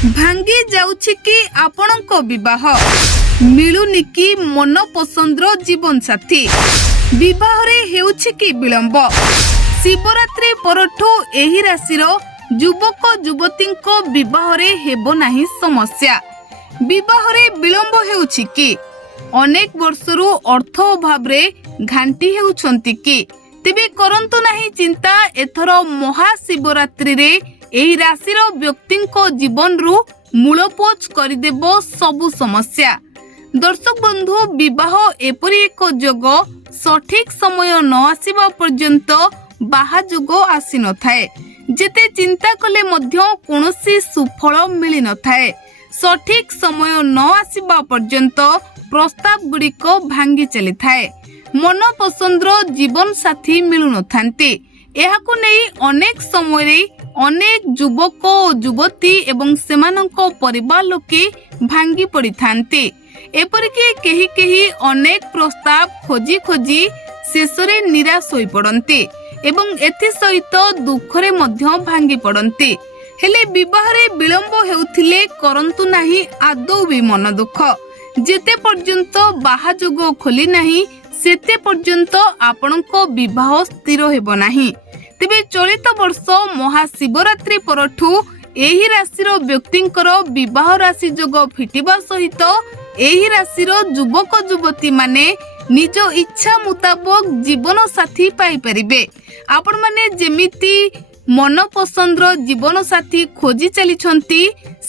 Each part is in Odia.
ଭାଙ୍ଗି ଯାଉଛି କି ଆପଣଙ୍କ ବିବାହ? ମିଳୁନି କି ମନ ପସନ୍ଦର ଜୀବନ ସାଥୀ? ବିବାହରେ ହେଉଛି କି ବିଳମ୍ବ? ଶିବରାତ୍ରି ପରଠୁ ଏହି ରାଶିର ଯୁବକ ଯୁବତୀଙ୍କ ବିବାହରେ ହେବ ନାହିଁ ସମସ୍ୟା। ବିବାହରେ ବିଳମ୍ବ ହେଉଛି କି? ଅନେକ ବର୍ଷରୁ ଅର୍ଥ ଅଭାବରେ ଘାଣ୍ଟି ହେଉଛନ୍ତି କି? ତେବେ କରନ୍ତୁ ନାହିଁ ଚିନ୍ତା, ଏଥର ମହାଶିବରାତ୍ରିରେ ଏହି ରାଶିର ବ୍ୟକ୍ତିଙ୍କ ଜୀବନରୁ ମୂଳପୋଛ କରିଦେବ ସବୁ ସମସ୍ୟା। ଦର୍ଶକ ବନ୍ଧୁ, ବିବାହ ଏପରି ଏକ ଯୋଗ, ସଠିକ ସମୟ ନ ଆସିବା ପର୍ଯ୍ୟନ୍ତ ବାହାଯୋଗ ଆସିନଥାଏ। ଯେତେ ଚିନ୍ତା କଲେ ମଧ୍ୟ କୌଣସି ସୁଫଳ ମିଳିନଥାଏ। ସଠିକ ସମୟ ନ ଆସିବା ପର୍ଯ୍ୟନ୍ତ ପ୍ରସ୍ତାବ ଗୁଡ଼ିକ ଭାଙ୍ଗି ଚାଲିଥାଏ। ମନ ପସନ୍ଦର ଜୀବନ ସାଥୀ ମିଳୁନଥାନ୍ତି। ଏହାକୁ ନେଇ ଅନେକ ସମୟରେ ଅନେକ ଯୁବକ ଓ ଯୁବତୀ ଏବଂ ସେମାନଙ୍କ ପରିବାର ଲୋକେ ଭାଙ୍ଗି ପଡ଼ିଥାନ୍ତି। ଏପରିକି କେହି କେହି ଅନେକ ପ୍ରସ୍ତାବ ଖୋଜି ଖୋଜି ଶେଷରେ ନିରାଶ ହୋଇପଡ଼ନ୍ତି ଏବଂ ଏଥିସହିତ ଦୁଃଖରେ ମଧ୍ୟ ଭାଙ୍ଗି ପଡ଼ନ୍ତି। ହେଲେ ବିବାହରେ ବିଳମ୍ବ ହେଉଥିଲେ କରନ୍ତୁ ନାହିଁ ଆଦୌ ବି ମନ ଦୁଃଖ। ଯେତେ ପର୍ଯ୍ୟନ୍ତ ବାହାଯୋଗ ଖୋଲି ନାହିଁ ସେତେ ପର୍ଯ୍ୟନ୍ତ ଆପଣଙ୍କ ବିବାହ ସ୍ଥିର ହେବ ନାହିଁ। ତେବେ ଚଳିତ ବର୍ଷ ମହାଶିବରାତ୍ରି ପରଠୁ ଏହି ରାଶିର ବ୍ୟକ୍ତିଙ୍କର ବିବାହ ରାଶି ଯୋଗ ଫିଟିବା ସହିତ ଏହି ରାଶିର ଯୁବକ ଯୁବତୀ ମାନେ ନିଜ ଇଚ୍ଛା ମୁତାବକ ଜୀବନ ସାଥୀ ପାଇପାରିବେ। ଆପଣମାନେ ଯେମିତି ମନ ପସନ୍ଦର ଜୀବନ ସାଥୀ ଖୋଜି ଚାଲିଛନ୍ତି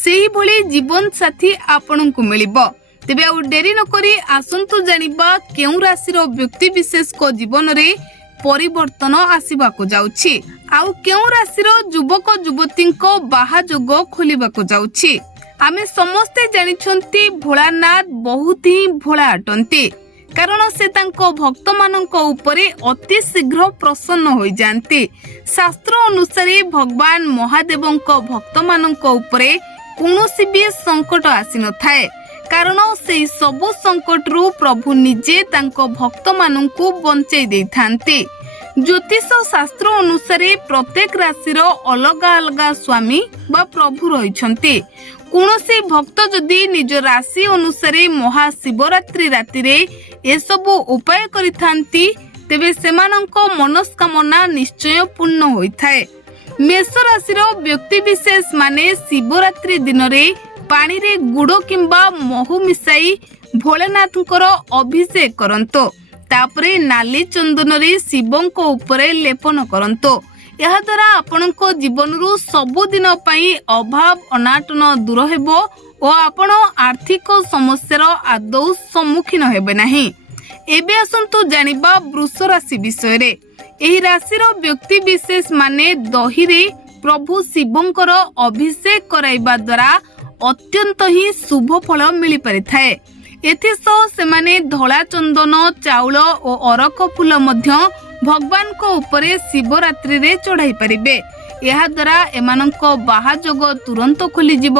ସେହିଭଳି ଜୀବନ ସାଥୀ ଆପଣଙ୍କୁ ମିଳିବ। ତେବେ ଆଉ ଡେରି ନକରି ଆସନ୍ତୁ ଜାଣିବା କେଉଁ ରାଶିର ବ୍ୟକ୍ତି ବିଶେଷଙ୍କ ଜୀବନରେ ପରିବର୍ତ୍ତନ ଆସିବାକୁ ଯାଉଛି, ଆଉ କେଉଁ ରାଶିର ଯୁବକ ଯୁବତୀଙ୍କ ବାହାଯୋଗ ଖୋଲିବାକୁ ଯାଉଛି। ଆମେ ସମସ୍ତେ ଜାଣିଛନ୍ତି ଭୋଳାନାଥ ବହୁତ ହିଁ ଭୋଳା ଅଟନ୍ତି, କାରଣ ସେ ତାଙ୍କ ଭକ୍ତମାନଙ୍କ ଉପରେ ଅତି ଶୀଘ୍ର ପ୍ରସନ୍ନ ହୋଇଯାଆନ୍ତି। ଶାସ୍ତ୍ର ଅନୁସାରେ ଭଗବାନ ମହାଦେବଙ୍କ ଭକ୍ତମାନଙ୍କ ଉପରେ କୌଣସି ବି ସଙ୍କଟ ଆସିନଥାଏ, କାରଣ ସେହି ସବୁ ସଙ୍କଟରୁ ପ୍ରଭୁ ନିଜେ ତାଙ୍କ ଭକ୍ତମାନଙ୍କୁ ବଞ୍ଚାଇ ଦେଇଥାନ୍ତି। ଜ୍ୟୋତିଷ ଶାସ୍ତ୍ର ଅନୁସାରେ ପ୍ରତ୍ୟେକ ରାଶିର ଅଲଗା ଅଲଗା ସ୍ୱାମୀ ବା ପ୍ରଭୁ ରହିଛନ୍ତି। କୌଣସି ଭକ୍ତ ଯଦି ନିଜ ରାଶି ଅନୁସାରେ ମହାଶିବରାତ୍ରି ରାତିରେ ଏସବୁ ଉପାୟ କରିଥାନ୍ତି ତେବେ ସେମାନଙ୍କ ମନସ୍କାମନା ନିଶ୍ଚୟ ପୂର୍ଣ୍ଣ ହୋଇଥାଏ। ମେଷ ରାଶିର ବ୍ୟକ୍ତି ବିଶେଷ ମାନେ ଶିବରାତ୍ରି ଦିନରେ ପାଣିରେ ଗୁଡ଼ କିମ୍ବା ମହୁ ମିଶାଇ ଭୋଳାନାଥଙ୍କର ଅଭିଷେକ କରନ୍ତୁ। ତାପରେ ନାଲି ଚନ୍ଦନରେ ଶିବଙ୍କ ଉପରେ ଲେପନ କରନ୍ତୁ। ଏହାଦ୍ୱାରା ଆପଣଙ୍କ ଜୀବନରୁ ସବୁଦିନ ପାଇଁ ଅଭାବ ଅନାଟନ ଦୂର ହେବ ଓ ଆପଣ ଆର୍ଥିକ ସମସ୍ୟାର ଆଦୌ ସମ୍ମୁଖୀନ ହେବେ ନାହିଁ। ଏବେ ଆସନ୍ତୁ ଜାଣିବା ବୃଷ ରାଶି ବିଷୟରେ। ଏହି ରାଶିର ବ୍ୟକ୍ତି ବିଶେଷ ମାନେ ଦହିରେ ପ୍ରଭୁ ଶିବଙ୍କର ଅଭିଷେକ କରାଇବା ଦ୍ୱାରା ଅତ୍ୟନ୍ତ ହିଁ ଶୁଭ ଫଳ ମିଳିପାରିଥାଏ। ଏଥିସହ ସେମାନେ ଧଳା ଚନ୍ଦନ, ଚାଉଳ ଓ ଅରଖ ଫୁଲ ମଧ୍ୟ ଭଗବାନଙ୍କ ଉପରେ ଶିବରାତ୍ରିରେ ଚଢ଼ାଇ ପାରିବେ। ଏହାଦ୍ୱାରା ଏମାନଙ୍କ ବାହାଯୋଗ ତୁରନ୍ତ ଖୋଲିଯିବ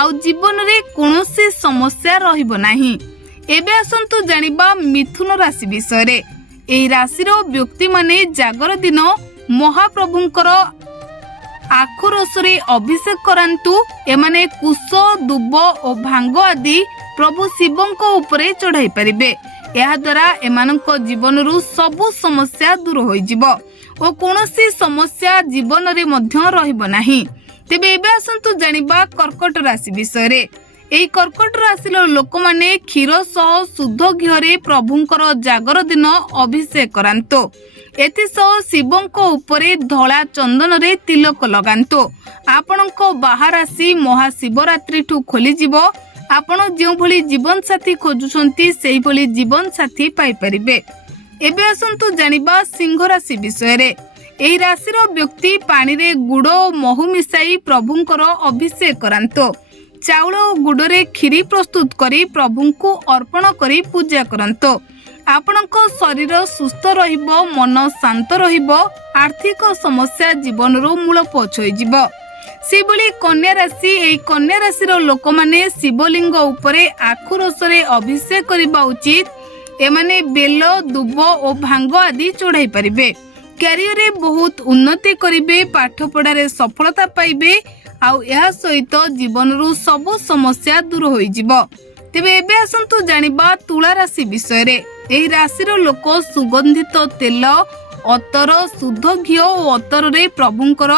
ଆଉ ଜୀବନରେ କୌଣସି ସମସ୍ୟା ରହିବ ନାହିଁ। ଏବେ ଆସନ୍ତୁ ଜାଣିବା ମିଥୁନ ରାଶି ବିଷୟରେ। ଏହି ରାଶିର ବ୍ୟକ୍ତିମାନେ ଜାଗର ଦିନ ମହାପ୍ରଭୁଙ୍କର ଆଖୁ ରସରେ ଅଭିଷେକ କରାନ୍ତୁ। ଏମାନେ କୁଶ, ଦୁବ ଓ ଭାଙ୍ଗ ଆଦି ପ୍ରଭୁ ଶିବଙ୍କ ଉପରେ ଚଢ଼ାଇ ପାରିବେ। ଏହାଦ୍ୱାରା ଏମାନଙ୍କ ଜୀବନରୁ ସବୁ ସମସ୍ୟା ଦୂର ହୋଇଯିବ ଓ କୌଣସି ସମସ୍ୟା ଜୀବନରେ ମଧ୍ୟ ରହିବ ନାହିଁ। ତେବେ ଏବେ ଆସନ୍ତୁ ଜାଣିବା କର୍କଟ ରାଶି ବିଷୟରେ। ଏହି କର୍କଟ ରାଶିର ଲୋକମାନେ କ୍ଷୀର ସହ ଶୁଦ୍ଧ ଘିଅରେ ପ୍ରଭୁଙ୍କର ଜାଗର ଦିନ ଅଭିଷେକ କରାନ୍ତୁ। ଏଥିସହ ଶିବଙ୍କ ଉପରେ ଧଳା ଚନ୍ଦନରେ ତିଲକ ଲଗାନ୍ତୁ। ଆପଣଙ୍କ ବାହାରାଶି ମହାଶିବରାତ୍ରିଠୁ ଖୋଲିଯିବ। ଆପଣ ଯେଉଁଭଳି ଜୀବନ ସାଥୀ ଖୋଜୁଛନ୍ତି ସେହିଭଳି ଜୀବନ ସାଥୀ ପାଇପାରିବେ। ଏବେ ଆସନ୍ତୁ ଜାଣିବା ସିଂହ ରାଶି ବିଷୟରେ। ଏହି ରାଶିର ବ୍ୟକ୍ତି ପାଣିରେ ଗୁଡ଼ ଓ ମହୁ ମିଶାଇ ପ୍ରଭୁଙ୍କର ଅଭିଷେକ କରାନ୍ତୁ। ଚାଉଳ ଓ ଗୁଡ଼ରେ କ୍ଷୀରି ପ୍ରସ୍ତୁତ କରି ପ୍ରଭୁଙ୍କୁ ଅର୍ପଣ କରି ପୂଜା କରନ୍ତୁ। ଆପଣଙ୍କ ଶରୀର ସୁସ୍ଥ ରହିବ, ମନ ଶାନ୍ତ ରହିବ, ଆର୍ଥିକ ସମସ୍ୟା ଜୀବନରୁ ମୂଳପୋଛ ହୋଇଯିବ। ସେଭଳି କନ୍ୟା ରାଶି। ଏହି କନ୍ୟା ରାଶିର ଲୋକମାନେ ଶିବଲିଙ୍ଗ ଉପରେ ଆଖୁ ରସରେ ଅଭିଷେକ କରିବା ଉଚିତ। ଏମାନେ ବେଲ, ଦୁବ ଓ ଭାଙ୍ଗ ଆଦି ଚଢ଼ାଇ ପାରିବେ। କ୍ୟାରିୟରରେ ବହୁତ ଉନ୍ନତି କରିବେ, ପାଠ ପଢ଼ାରେ ସଫଳତା ପାଇବେ। आउ यह सहित जीवन सब समस्या दूर होइजिबो। तेबे एबे आसंतु जानिबा तुला राशि विषय रे। एही राशिर लोक सुगंधित तेल, अतर, शुद्ध घी और अतर रे प्रभुंकर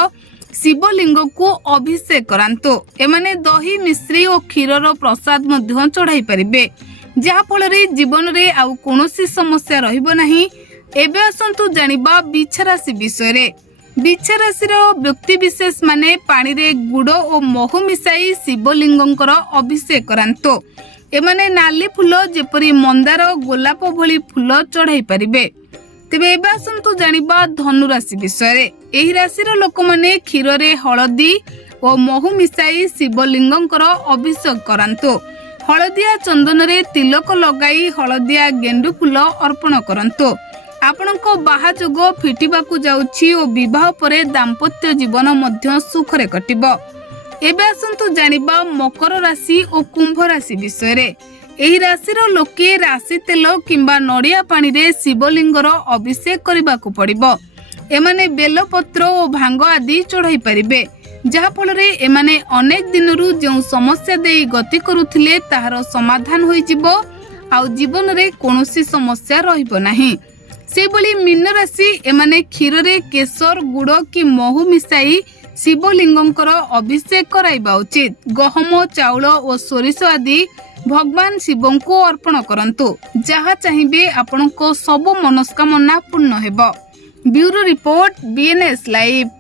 शिवलिंग को अभिषेक करांतो। एमाने दही मिश्री और क्षीरर प्रसाद मध्य चढ़ाई परिबे, जहा फल रे जीवन रे आउ कोनोसी समस्या रहिबो नाही। एबे आसंतु जानिबा बिछा राशि विषय रे। बिछा राशिर व्यक्ति विशेष माने पानी रे गुड़ और महू मिसाई शिवलिंगंकर अभिषेक करांतो। एमाने नाली फूल जेपरी मंदार, गोलाप भली फूल चढ़ाई परिबे। तेबे एबे आसंतु जानिबा धनु राशि विषय रे। एही राशिर लोक माने क्षीर रे हळदी और महू मिसाई शिवलिंगंकर अभिषेक करांतो। हळदिया चंदन रे तिलक लगाई हळदिया गेंडु फूल अर्पण करंतो। आपणको बाहा जोग फिटिबाकू जाउछि और विवाह परे दाम्पत्य जीवन मध्य सुखरे कटिबो। एबे आसंतु जानिबा मकर राशि और कुंभ राशि विषय रे। एही राशिर लोके राशि तेल किंबा नड़िया पानी रे शिवलिंगर अभिषेक करबाकू पड़िबो। एमाने बेलपत्र और भांग आदि चढ़ाई परिबे, जहा फल रे एमाने अनेक दिनरु जो समस्या देई गति करुथिले ताहार समाधान होई जिवो आ जीवन रे कोनोसी समस्या रहिबो नाही। सेबोली मीन राशि एमाने क्षीर रे केसर, गुड़ कि महू मिसाई शिवलिंगंकर अभिषेक कराइबा उचित। गहम, चाउल और सोरिष आदि भगवान शिवं को अर्पण करंतु। जहा चाहिए आपनको सब मनस्कामना पूर्ण हेबो। Bureau report, BNS live.